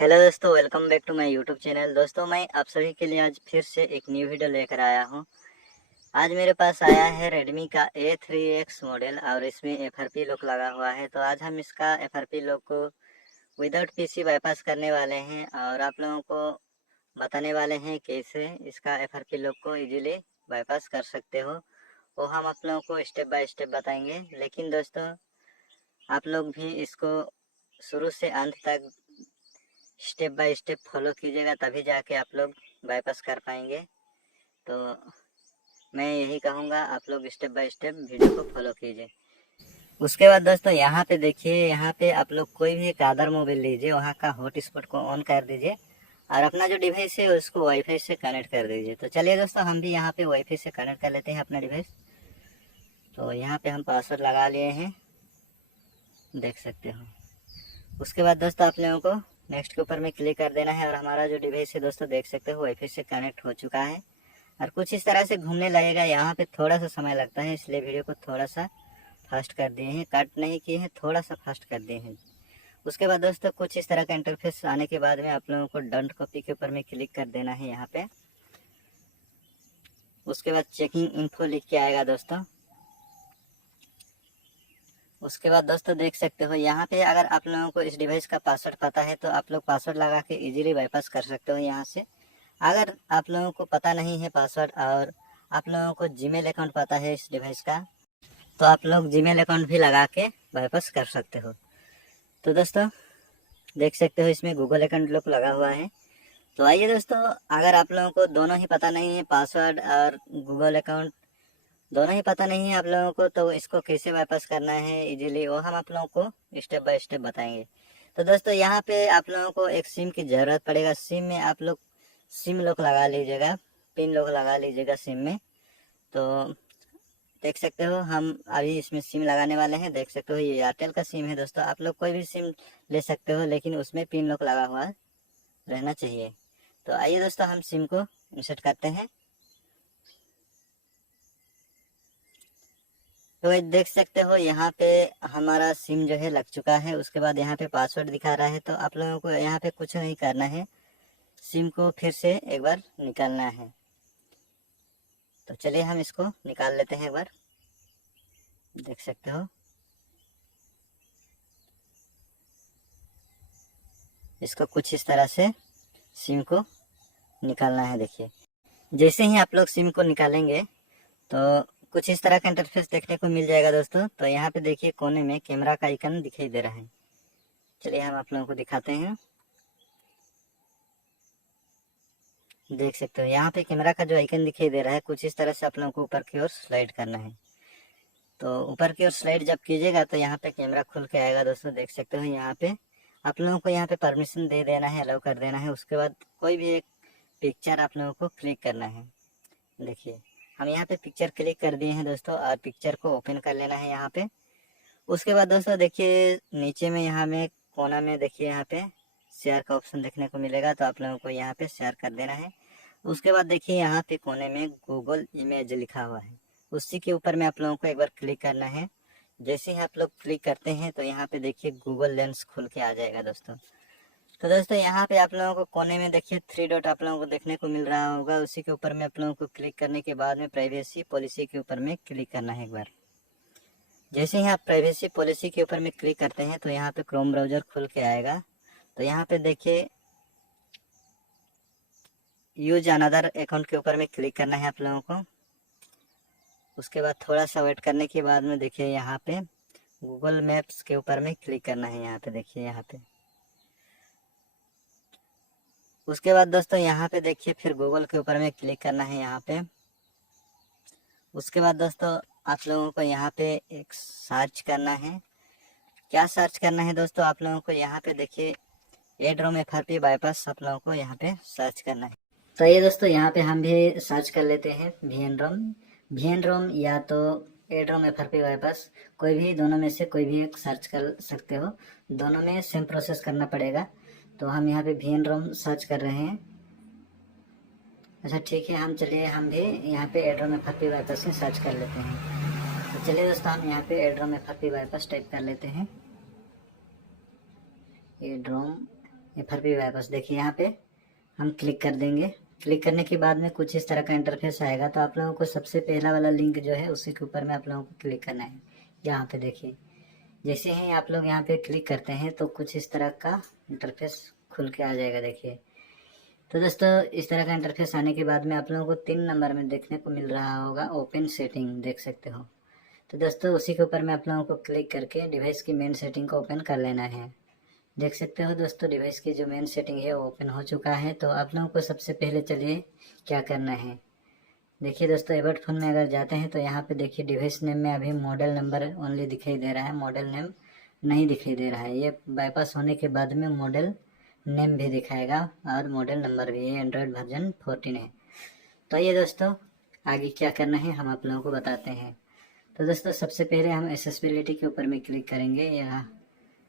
Hello दोस्तों, welcome back to my YouTube channel. दोस्तों, मैं आप सभी के लिए आज फिर से एक न्यू वीडियो लेकर आया हूं। आज मेरे पास आया है रेडमी का A3X मॉडल और इसमें FRP लॉक लगा हुआ है। तो आज हम इसका FRP लॉक को विदाउट पीसी बाईपास करने वाले हैं और आप लोगों को बताने वाले हैं कैसे इसका FRP लॉक को इजीली बाईपास कर सकते हो। वो हम आप लोगों को स्टेप बाय स्टेप बताएंगे। लेकिन दोस्तों, आप लोग भी इसको शुरू से अंत तक स्टेप बाय स्टेप फॉलो कीजिएगा, तभी जाके आप लोग बाईपास कर पाएंगे। तो मैं यही कहूँगा, आप लोग स्टेप बाय स्टेप वीडियो को फॉलो कीजिए। उसके बाद दोस्तों, यहाँ पे देखिए, यहाँ पे आप लोग कोई भी एक अदर मोबाइल लीजिए, वहाँ का हॉटस्पॉट को ऑन कर दीजिए और अपना जो डिवाइस है उसको वाईफाई से कनेक्ट कर दीजिए। तो चलिए दोस्तों, हम भी यहाँ पे वाईफाई से कनेक्ट कर लेते हैं अपना डिवाइस। तो यहाँ पे हम पासवर्ड लगा लिए हैं, देख सकते हो। उसके बाद दोस्तों, आप लोगों को नेक्स्ट के ऊपर में क्लिक कर देना है और हमारा जो डिवाइस है दोस्तों, देख सकते हो वाईफाई से कनेक्ट हो चुका है और कुछ इस तरह से घूमने लगेगा। यहाँ पे थोड़ा सा समय लगता है, इसलिए वीडियो को थोड़ा सा फास्ट कर दिए हैं, कट नहीं किए हैं, थोड़ा सा फास्ट कर दिए हैं। उसके बाद दोस्तों, कुछ इस तरह का इंटरफेस आने के बाद में आप लोगों को डोंट कॉपी के ऊपर में क्लिक कर देना है यहाँ पे। उसके बाद चेकिंग इन्फो लिख के आएगा दोस्तों। उसके बाद दोस्तों, देख सकते हो यहाँ पे, अगर आप लोगों को इस डिवाइस का पासवर्ड पता है तो आप लोग पासवर्ड लगा के इजीली बाईपास कर सकते हो यहाँ से। अगर आप लोगों को पता नहीं है पासवर्ड और आप लोगों को जीमेल अकाउंट पता है इस डिवाइस का, तो आप लोग जीमेल अकाउंट भी लगा के बाईपास कर सकते हो। तो दोस्तों, देख सकते हो इसमें गूगल अकाउंट लोग लगा हुआ है। तो आइए दोस्तों, अगर आप लोगों को दोनों ही पता नहीं है, पासवर्ड और गूगल अकाउंट दोनों ही पता नहीं है आप लोगों को, तो इसको कैसे वापस करना है इजीली, वो हम आप लोगों को स्टेप बाय स्टेप बताएंगे। तो दोस्तों, यहाँ पे आप लोगों को एक सिम की ज़रूरत पड़ेगा। सिम में आप लोग सिम लॉक लगा लीजिएगा, पिन लॉक लगा लीजिएगा सिम में। तो देख सकते हो हम अभी इसमें सिम लगाने वाले हैं। देख सकते हो ये एयरटेल का सिम है दोस्तों, आप लोग कोई भी सिम ले सकते हो, लेकिन उसमें पिन लॉक लगा हुआ रहना चाहिए। तो आइए दोस्तों, हम सिम को इंसर्ट करते हैं। तो ये देख सकते हो यहाँ पे हमारा सिम जो है लग चुका है। उसके बाद यहाँ पे पासवर्ड दिखा रहा है, तो आप लोगों को यहाँ पे कुछ नहीं करना है, सिम को फिर से एक बार निकालना है। तो चलिए हम इसको निकाल लेते हैं एक बार। देख सकते हो इसको कुछ इस तरह से सिम को निकालना है। देखिए, जैसे ही आप लोग सिम को निकालेंगे तो कुछ इस तरह का इंटरफेस देखने को मिल जाएगा दोस्तों। तो यहाँ पे देखिए कोने में कैमरा का आइकन दिखाई दे रहा है। चलिए हम आप लोगों को दिखाते हैं। देख सकते हो यहाँ पे कैमरा का जो आइकन दिखाई दे रहा है, कुछ इस तरह से आप लोगों को ऊपर की ओर स्लाइड करना है। तो ऊपर की ओर स्लाइड जब कीजिएगा तो यहाँ पे कैमरा खुल के आएगा दोस्तों। देख सकते हो यहाँ पे आप लोगों को यहाँ पे परमिशन दे देना है, अलाउ कर देना है। उसके बाद कोई भी एक पिक्चर आप लोगों को क्लिक करना है। देखिए, हम यहाँ पे पिक्चर क्लिक कर दिए हैं दोस्तों और पिक्चर को ओपन कर लेना है यहाँ पे। उसके बाद दोस्तों, देखिए नीचे में यहाँ में कोना में देखिए यहाँ पे शेयर का ऑप्शन देखने को मिलेगा, तो आप लोगों को यहाँ पे शेयर कर देना है। उसके बाद देखिए यहाँ पे कोने में गूगल इमेज लिखा हुआ है, उसी के ऊपर में आप लोगों को एक बार क्लिक करना है। जैसे ही आप लोग क्लिक करते हैं तो यहाँ पे देखिए गूगल लेंस खुल के आ जाएगा दोस्तों। तो दोस्तों, यहाँ पे आप लोगों को कोने में देखिए 3 डॉट आप लोगों को देखने को मिल रहा होगा, उसी के ऊपर में आप लोगों को क्लिक करने के बाद में प्राइवेसी पॉलिसी के ऊपर में क्लिक करना है एक बार। जैसे ही आप प्राइवेसी पॉलिसी के ऊपर में क्लिक करते हैं तो यहाँ पे क्रोम ब्राउज़र खुल के आएगा। तो यहाँ पे देखिए यूज अनदर अकाउंट के ऊपर में क्लिक करना है आप लोगों को। उसके बाद थोड़ा सा वेट करने के बाद में देखिए यहाँ पे गूगल मैप्स के ऊपर में क्लिक करना है। यहाँ पे देखिए यहाँ पे। उसके बाद दोस्तों, यहाँ पे देखिए फिर गूगल के ऊपर में क्लिक करना है यहाँ पे। उसके बाद दोस्तों, आप लोगों को यहाँ पे एक सर्च करना है। क्या सर्च करना है दोस्तों, आप लोगों को यहाँ पे देखिए एड्रोम FRP बाईपास आप लोगों को यहाँ पे सर्च करना है। तो ये दोस्तों, यहाँ पे हम भी सर्च कर लेते हैं VN-ROM या तो एड्रोम FRP बाईपास, कोई भी दोनों में से कोई भी एक सर्च कर सकते हो, दोनों में सेम प्रोसेस करना पड़ेगा। तो हम यहाँ पे VN-ROM सर्च कर रहे हैं। अच्छा ठीक है, हम चलिए हम भी यहाँ पे एड्रोम FRP बाईपास से सर्च कर लेते हैं। तो चलिए दोस्तों, हम यहाँ पे एड्रोम FRP बाईपास टाइप कर लेते हैं। एड्रोम FRP बाईपास। देखिए यहाँ पे हम क्लिक कर देंगे। क्लिक करने के बाद में कुछ इस तरह का इंटरफेस आएगा। तो आप लोगों को सबसे पहला वाला लिंक जो है उसी के ऊपर में आप लोगों को क्लिक करना है। यहाँ पे देखिए, जैसे ही आप लोग यहाँ पे क्लिक करते हैं तो कुछ इस तरह का इंटरफेस खुल के आ जाएगा। देखिए तो दोस्तों इस तरह का इंटरफेस आने के बाद में आप लोगों को 3 नंबर में देखने को मिल रहा होगा ओपन सेटिंग, देख सकते हो। तो दोस्तों उसी के ऊपर में आप लोगों को क्लिक करके डिवाइस की मेन सेटिंग को ओपन कर लेना है। देख सकते हो दोस्तों डिवाइस की जो मेन सेटिंग है वो ओपन हो चुका है। तो आप लोगों को सबसे पहले चलिए क्या करना है। देखिए दोस्तों एबट फोन में अगर जाते हैं तो यहाँ पे देखिए डिवाइस नेम में अभी मॉडल नंबर ओनली दिखाई दे रहा है, मॉडल नेम नहीं दिखाई दे रहा है। ये बाईपास होने के बाद में मॉडल नेम भी दिखाएगा और मॉडल नंबर भी है। एंड्रॉयड वर्जन 14 है। तो ये दोस्तों आगे क्या करना है हम आप लोगों को बताते हैं। तो दोस्तों सबसे पहले हम एक्सेसिबिलिटी के ऊपर में क्लिक करेंगे। यहाँ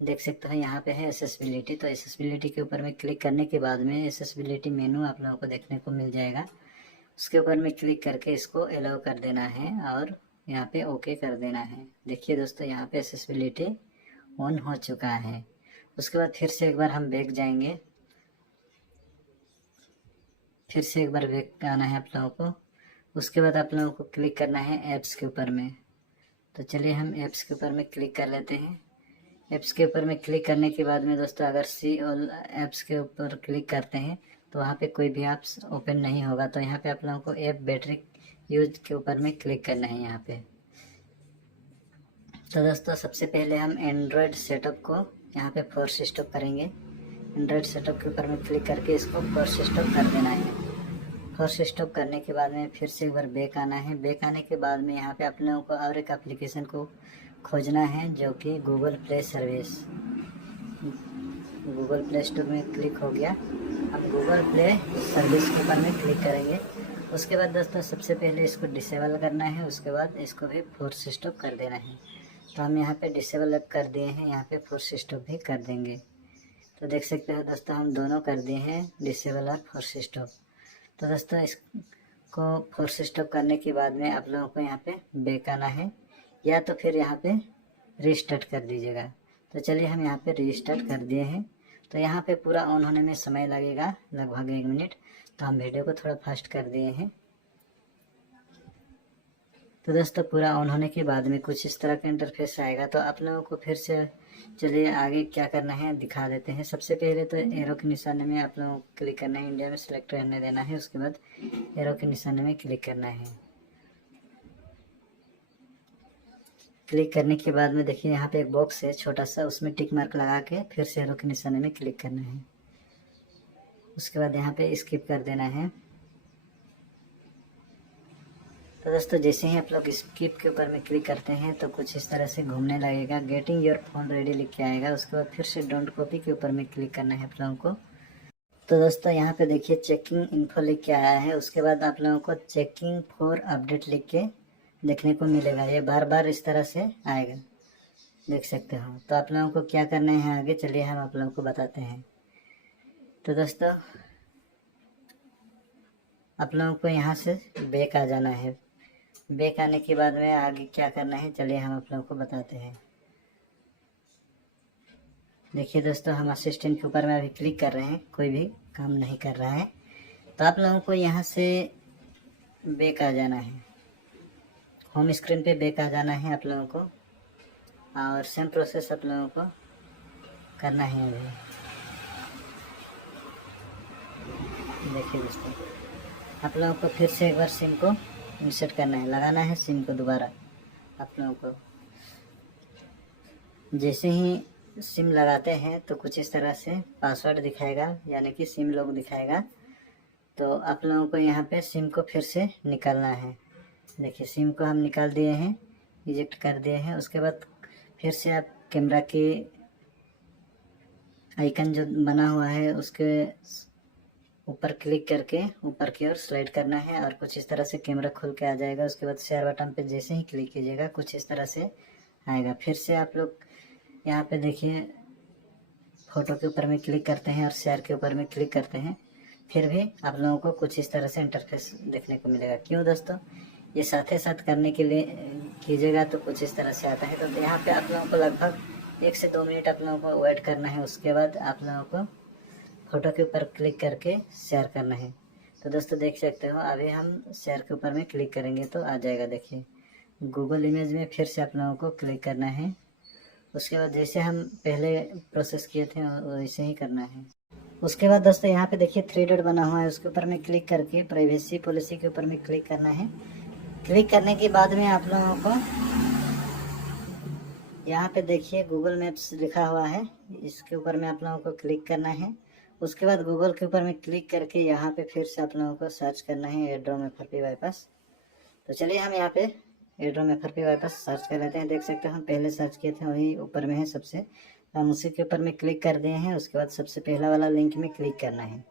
देख सकते हो यहाँ पे है एक्सेसिबिलिटी। तो एक्सेसिबिलिटी के ऊपर में क्लिक करने के बाद में एक्सेसिबिलिटी मेनू आप लोगों को देखने को मिल जाएगा। उसके ऊपर में क्लिक करके इसको अलाउ कर देना है और यहाँ पे ओके कर देना है। देखिए दोस्तों यहाँ पे एक्सेसिबिलिटी ऑन हो चुका है। उसके बाद फिर से एक बार हम बैक जाएंगे। फिर से एक बार बैक आना है आप लोगों को। उसके बाद आप लोगों को क्लिक करना है ऐप्स के ऊपर में। तो चलिए हम ऐप्स के ऊपर में क्लिक कर लेते हैं। ऐप्स के ऊपर में क्लिक करने के बाद में दोस्तों अगर सी ऑल ऐप्स के ऊपर क्लिक करते हैं तो वहाँ पे कोई भी ऐप्स ओपन नहीं होगा। तो यहाँ पे आप लोगों को ऐप बैटरी यूज के ऊपर में क्लिक करना है यहाँ पे। तो दोस्तों सबसे पहले हम एंड्रॉयड सेटअप को यहाँ पे फोर्स स्टॉप करेंगे। एंड्रॉयड सेटअप के ऊपर में क्लिक करके इसको फोर्स स्टॉप कर देना है। फोर्स स्टॉप करने के बाद में फिर से एक बार बैक आना है। बैक आने के बाद में यहाँ पे आप लोगों को और एक एप्लीकेशन को खोजना है जो कि Google play service. Google play store में क्लिक हो गया। हम गूगल प्ले सर्विस के ऊपर में क्लिक करेंगे। उसके बाद दोस्तों सबसे पहले इसको डिसेबल करना है। उसके बाद इसको भी फोर्स स्टॉप कर देना है। तो हम यहाँ पे डिसेबल कर दिए हैं, यहाँ पे फोर्स स्टॉप भी कर देंगे। तो देख सकते हो दोस्तों हम दोनों कर दिए हैं, डिसेबल और फोर्स स्टॉप। तो दोस्तों इसको फोर्स स्टॉप करने के बाद में आप लोगों को यहाँ पे बैक आना है या तो फिर यहाँ पे रीस्टार्ट कर दीजिएगा। तो चलिए हम यहाँ पे रीस्टार्ट कर दिए हैं। तो यहाँ पे पूरा ऑन होने में समय लगेगा लगभग 1 मिनट। तो हम वीडियो को थोड़ा फास्ट कर दिए हैं। तो दोस्तों पूरा ऑन होने के बाद में कुछ इस तरह का इंटरफेस आएगा। तो आप लोगों को फिर से चलिए आगे क्या करना है दिखा देते हैं। सबसे पहले तो एरो के निशाने में आप लोगों को क्लिक करना है, इंडिया में सिलेक्ट करने देना है। उसके बाद एरो के निशाने में क्लिक करना है। क्लिक करने के बाद में देखिए यहाँ पे एक बॉक्स है छोटा सा, उसमें टिक मार्क लगा के फिर से एरो के निशाने में क्लिक करना है। उसके बाद यहाँ पे स्किप कर देना है। तो दोस्तों जैसे ही आप लोग स्किप के ऊपर में क्लिक करते हैं तो कुछ इस तरह से घूमने लगेगा, गेटिंग योर फोन रेडी लिख के आएगा। उसके बाद फिर से डोंट कॉपी के ऊपर में क्लिक करना है आप लोगों को। तो दोस्तों यहाँ पे देखिए चेकिंग इन्फो लिख के आया है। उसके बाद आप लोगों को चेकिंग फॉर अपडेट लिख के देखने को मिलेगा। ये बार बार इस तरह से आएगा, देख सकते हो। तो आप लोगों को क्या करना है आगे चलिए हम आप लोगों को बताते हैं। तो दोस्तों आप लोगों को यहाँ से बैक आ जाना है। बैक आने के बाद में आगे क्या करना है चलिए हम आप लोगों को बताते हैं। देखिए दोस्तों हम असिस्टेंट के ऊपर में अभी क्लिक कर रहे हैं, कोई भी काम नहीं कर रहा है। तो आप लोगों को यहाँ से बैक आ जाना है, होम स्क्रीन पे बैक आ जाना है आप लोगों को। और सेम प्रोसेस आप लोगों को करना है अभी। देखिए दोस्तों आप लोगों को फिर से एक बार सिम को इंसर्ट करना है, लगाना है सिम को दोबारा। आप लोगों को जैसे ही सिम लगाते हैं तो कुछ इस तरह से पासवर्ड दिखाएगा, यानी कि सिम लॉक दिखाएगा। तो आप लोगों को यहाँ पे सिम को फिर से निकालना है। देखिए सिम को हम निकाल दिए हैं, इजेक्ट कर दिए हैं। उसके बाद फिर से आप कैमरा की आइकन जो बना हुआ है उसके ऊपर क्लिक करके ऊपर की ओर स्लाइड करना है और कुछ इस तरह से कैमरा खुल के आ जाएगा। उसके बाद शेयर बटन पे जैसे ही क्लिक कीजिएगा कुछ इस तरह से आएगा। फिर से आप लोग यहाँ पे देखिए फ़ोटो के ऊपर में क्लिक करते हैं और शेयर के ऊपर में क्लिक करते हैं, फिर भी आप लोगों को कुछ इस तरह से इंटरफेस देखने को मिलेगा। क्यों दोस्तों, ये साथ ही साथ करने के लिए कीजिएगा तो कुछ इस तरह से आता है। तो यहाँ पे आप लोगों को लगभग 1 से 2 मिनट आप लोगों को वेट करना है। उसके बाद आप लोगों को फ़ोटो के ऊपर क्लिक करके शेयर करना है। तो दोस्तों देख सकते हो अभी हम शेयर के ऊपर में क्लिक करेंगे तो आ जाएगा। देखिए गूगल इमेज में फिर से आप लोगों को क्लिक करना है। उसके बाद जैसे हम पहले प्रोसेस किए थे वैसे ही करना है। उसके बाद दोस्तों यहाँ पे देखिए 3 डॉट बना हुआ है, उसके ऊपर में क्लिक करके प्राइवेसी पॉलिसी के ऊपर में क्लिक करना है। क्लिक करने के बाद में आप लोगों को यहाँ पे देखिए गूगल मैप्स लिखा हुआ है, इसके ऊपर में आप लोगों को क्लिक करना है। उसके बाद गूगल के ऊपर में क्लिक करके यहाँ पे फिर से आप लोगों को सर्च करना है एयरड्रॉप FRP बाईपास। तो चलिए हम यहाँ पे एयरड्रॉप FRP बाईपास सर्च कर लेते हैं। देख सकते हैं हम पहले सर्च किए थे वही ऊपर में है सबसे, हम उसी के ऊपर में क्लिक कर दिए हैं। उसके बाद सबसे पहला वाला लिंक में क्लिक करना है।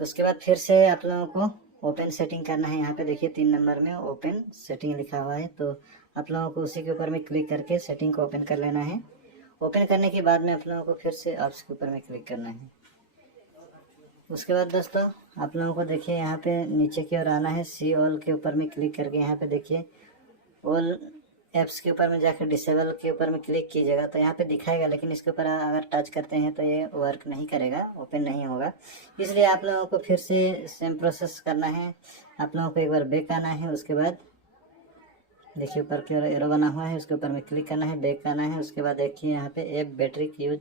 उसके बाद फिर से आप लोगों को ओपन सेटिंग करना है। यहाँ पे देखिए 3 नंबर में ओपन सेटिंग लिखा हुआ है, तो आप लोगों को उसी के ऊपर में क्लिक करके सेटिंग को ओपन कर लेना है। ओपन करने के बाद में आप लोगों को फिर से ऐप्स के ऊपर में क्लिक करना है। उसके बाद दोस्तों आप लोगों को देखिए यहाँ पे नीचे की ओर आना है, सी ऑल के ऊपर में क्लिक करके यहाँ पे देखिए ऑल ऐप्स के ऊपर में जाकर डिसेबल के ऊपर में क्लिक कीजिएगा तो यहाँ पे दिखाएगा, लेकिन इसके ऊपर अगर टच करते हैं तो ये वर्क नहीं करेगा, ओपन नहीं होगा। इसलिए आप लोगों को फिर से सेम प्रोसेस करना है। आप लोगों को एक बार बैक आना है। उसके बाद देखिए ऊपर की ओर एरो बना हुआ है, उसके ऊपर में क्लिक करना है, बैक आना है। उसके बाद देखिए यहाँ पे ऐप बैटरी की यूज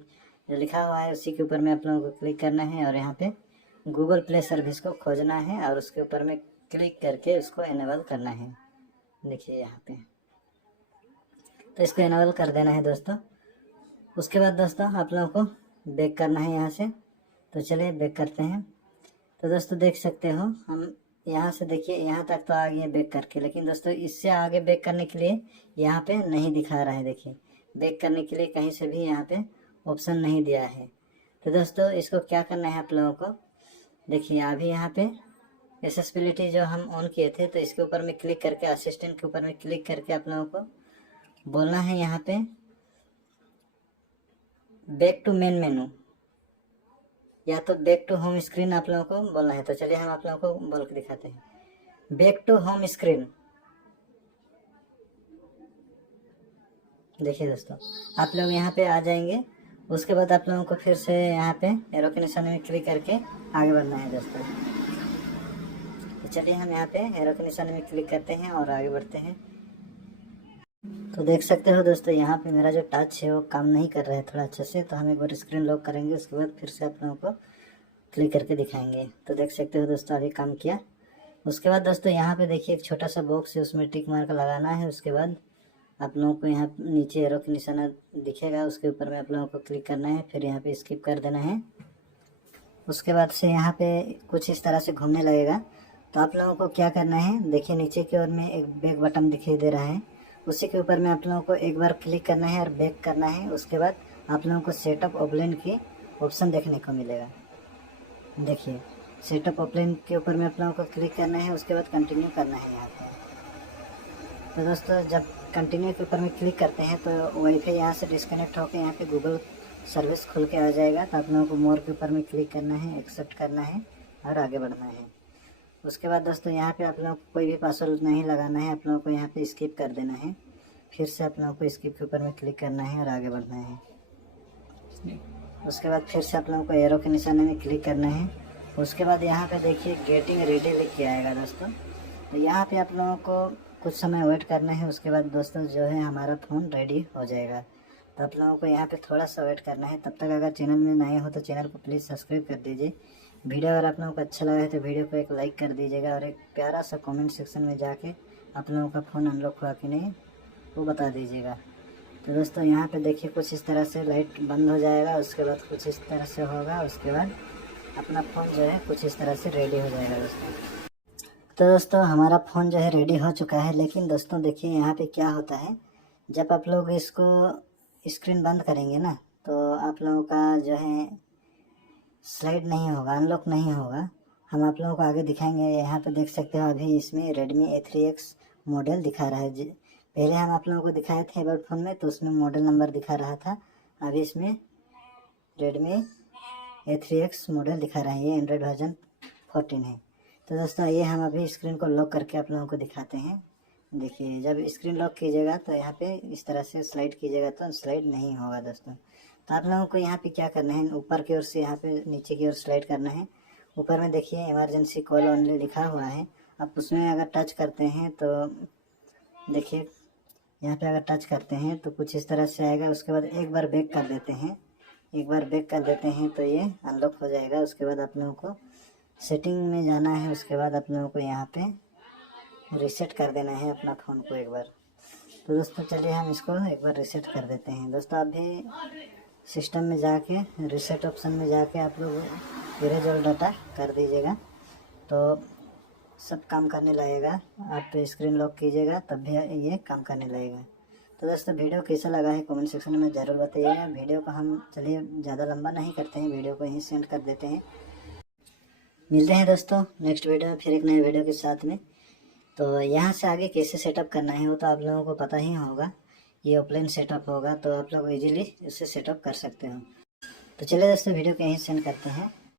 जो लिखा हुआ है उसी के ऊपर में आप लोगों को क्लिक करना है और यहाँ पे गूगल प्ले सर्विस को खोजना है और उसके ऊपर में क्लिक करके उसको इनेबल करना है। देखिए यहाँ पे तो इसको इनेबल कर देना है दोस्तों। उसके बाद दोस्तों आप लोगों को बैक करना है यहाँ से। तो चलिए बैक करते हैं। तो दोस्तों देख सकते हो हम यहाँ से देखिए यहाँ तक तो आ गए बैक करके, लेकिन दोस्तों इससे आगे बैक करने के लिए यहाँ पे नहीं दिखा रहा है। देखिए बैक करने के लिए कहीं से भी यहाँ पे ऑप्शन नहीं दिया है। तो दोस्तों इसको क्या करना है आप लोगों को, देखिए अभी यहाँ पे एक्सेसिबिलिटी जो हम ऑन किए थे तो इसके ऊपर में क्लिक करके असिस्टेंट के ऊपर में क्लिक करके आप लोगों को बोलना है यहाँ पे बैक टू मेन मेनू या तो बैक टू होम स्क्रीन आप लोगों को बोलना है। तो चलिए हम आप लोगों को बोल के दिखाते हैं, बैक टू होम स्क्रीन। देखिए दोस्तों आप लोग यहाँ पे आ जाएंगे। उसके बाद आप लोगों को फिर से यहाँ पे एरो के निशान में क्लिक करके आगे बढ़ना है दोस्तों। तो चलिए हम यहाँ पे एरो के निशान में क्लिक करते हैं और आगे बढ़ते हैं। तो देख सकते हो दोस्तों यहाँ पे मेरा जो टच है वो काम नहीं कर रहा है थोड़ा अच्छे से, तो हम एक बार स्क्रीन लॉक करेंगे। उसके बाद फिर से आप लोगों को क्लिक करके दिखाएंगे। तो देख सकते हो दोस्तों अभी काम किया। उसके बाद दोस्तों यहाँ पे देखिए एक छोटा सा बॉक्स है, उसमें टिक मार्क लगाना है। उसके बाद आप लोगों को यहाँ नीचे एरो का निशाना दिखेगा, उसके ऊपर में आप लोगों को क्लिक करना है, फिर यहाँ पे स्किप कर देना है। उसके बाद से यहाँ पे कुछ इस तरह से घूमने लगेगा। तो आप लोगों को क्या करना है, देखिए नीचे की ओर में एक बैक बटन दिखाई दे रहा है, उसी के ऊपर में आप लोगों को एक बार क्लिक करना है और बैक करना है। उसके बाद आप लोगों को सेटअप ऑफलाइन की ऑप्शन देखने को मिलेगा। देखिए सेटअप ऑफलाइन के ऊपर में आप लोगों को क्लिक करना है। उसके बाद कंटिन्यू करना है यहाँ पे। तो दोस्तों जब कंटिन्यू के ऊपर में क्लिक करते हैं तो वाईफाई यहाँ से डिस्कनेक्ट होकर यहाँ पे गूगल सर्विस खुल के आ जाएगा। तो आप लोगों को मोर के ऊपर में क्लिक करना है, एक्सेप्ट करना है और आगे बढ़ना है। उसके बाद दोस्तों यहाँ पे आप लोगों को कोई भी पासवर्ड नहीं लगाना है, आप लोगों को यहाँ पे स्किप कर देना है। फिर से आप लोगों को स्किप के ऊपर में क्लिक करना है और आगे बढ़ना है। उसके बाद फिर से आप लोगों को एरो के निशाने में क्लिक करना है। उसके बाद यहाँ पे देखिए गेटिंग रेडी लिख के आएगा दोस्तों। तो यहाँ पे आप लोगों को कुछ समय वेट करना है। उसके बाद दोस्तों जो है हमारा फ़ोन रेडी हो जाएगा। तो आप लोगों को यहाँ पे थोड़ा सा वेट करना है। तब तक अगर चैनल में नए हो तो चैनल को प्लीज़ सब्सक्राइब कर दीजिए। वीडियो अगर आप लोगों को अच्छा लगा है तो वीडियो को एक लाइक कर दीजिएगा और एक प्यारा सा कमेंट सेक्शन में जाके आप लोगों का फ़ोन अनलॉक हुआ कि नहीं वो बता दीजिएगा। तो दोस्तों यहाँ पे देखिए कुछ इस तरह से लाइट बंद हो जाएगा। उसके बाद कुछ इस तरह से होगा। उसके बाद अपना फ़ोन जो है कुछ इस तरह से रेडी हो जाएगा दोस्तों। तो दोस्तों हमारा फ़ोन जो है रेडी हो चुका है। लेकिन दोस्तों देखिए यहाँ पे क्या होता है, जब आप लोग इसको स्क्रीन बंद करेंगे ना तो आप लोगों का जो है स्लाइड नहीं होगा, अनलॉक नहीं होगा। हम आप लोगों को आगे दिखाएंगे। यहाँ पे देख सकते हो अभी इसमें Redmi A3X मॉडल दिखा रहा है। पहले हम आप लोगों को दिखाए थे अबाउट फ़ोन में तो उसमें मॉडल नंबर दिखा रहा था। अभी इसमें Redmi A3X मॉडल दिखा रहा है, ये एंड्रॉयड वर्जन 14 है। तो दोस्तों ये हम अभी स्क्रीन को लॉक करके आप लोगों को दिखाते हैं। देखिए जब स्क्रीन लॉक कीजिएगा तो यहाँ पे इस तरह से स्लाइड कीजिएगा तो स्लाइड नहीं होगा दोस्तों। तो आप लोगों को यहाँ पे क्या करना है, ऊपर की ओर से यहाँ पे नीचे की ओर स्लाइड करना है। ऊपर में देखिए इमरजेंसी कॉल ओनली लिखा हुआ है, आप उसमें अगर टच करते हैं तो देखिए यहाँ पे अगर टच करते हैं तो कुछ इस तरह से आएगा। उसके बाद एक बार बैक कर देते हैं, एक बार बैक कर देते हैं तो ये अनलॉक हो जाएगा। उसके बाद आप लोगों को सेटिंग में जाना है। उसके बाद आप लोगों को यहाँ पे रीसेट कर देना है अपना फ़ोन को एक बार। तो दोस्तों चलिए हम इसको एक बार रीसेट कर देते हैं। दोस्तों आप भी सिस्टम में जाके रीसेट ऑप्शन में जाके आप लोग इरेज ऑल डाटा कर दीजिएगा तो सब काम करने लगेगा। आप स्क्रीन लॉक कीजिएगा तब भी ये काम करने लगेगा। तो दोस्तों वीडियो कैसा लगा है कमेंट सेक्शन में ज़रूर बताइएगा। वीडियो को हम चलिए ज़्यादा लंबा नहीं करते हैं, वीडियो को यहीं सेंड कर देते हैं। मिलते हैं दोस्तों नेक्स्ट वीडियो फिर एक नए वीडियो के साथ में। तो यहाँ से आगे कैसे सेटअप करना है वो तो आप लोगों को पता ही होगा। ये ऑफलाइन सेटअप होगा तो आप लोग इजीली इससे सेटअप कर सकते हो। तो चलिए दोस्तों वीडियो को यहीं सेंड करते हैं।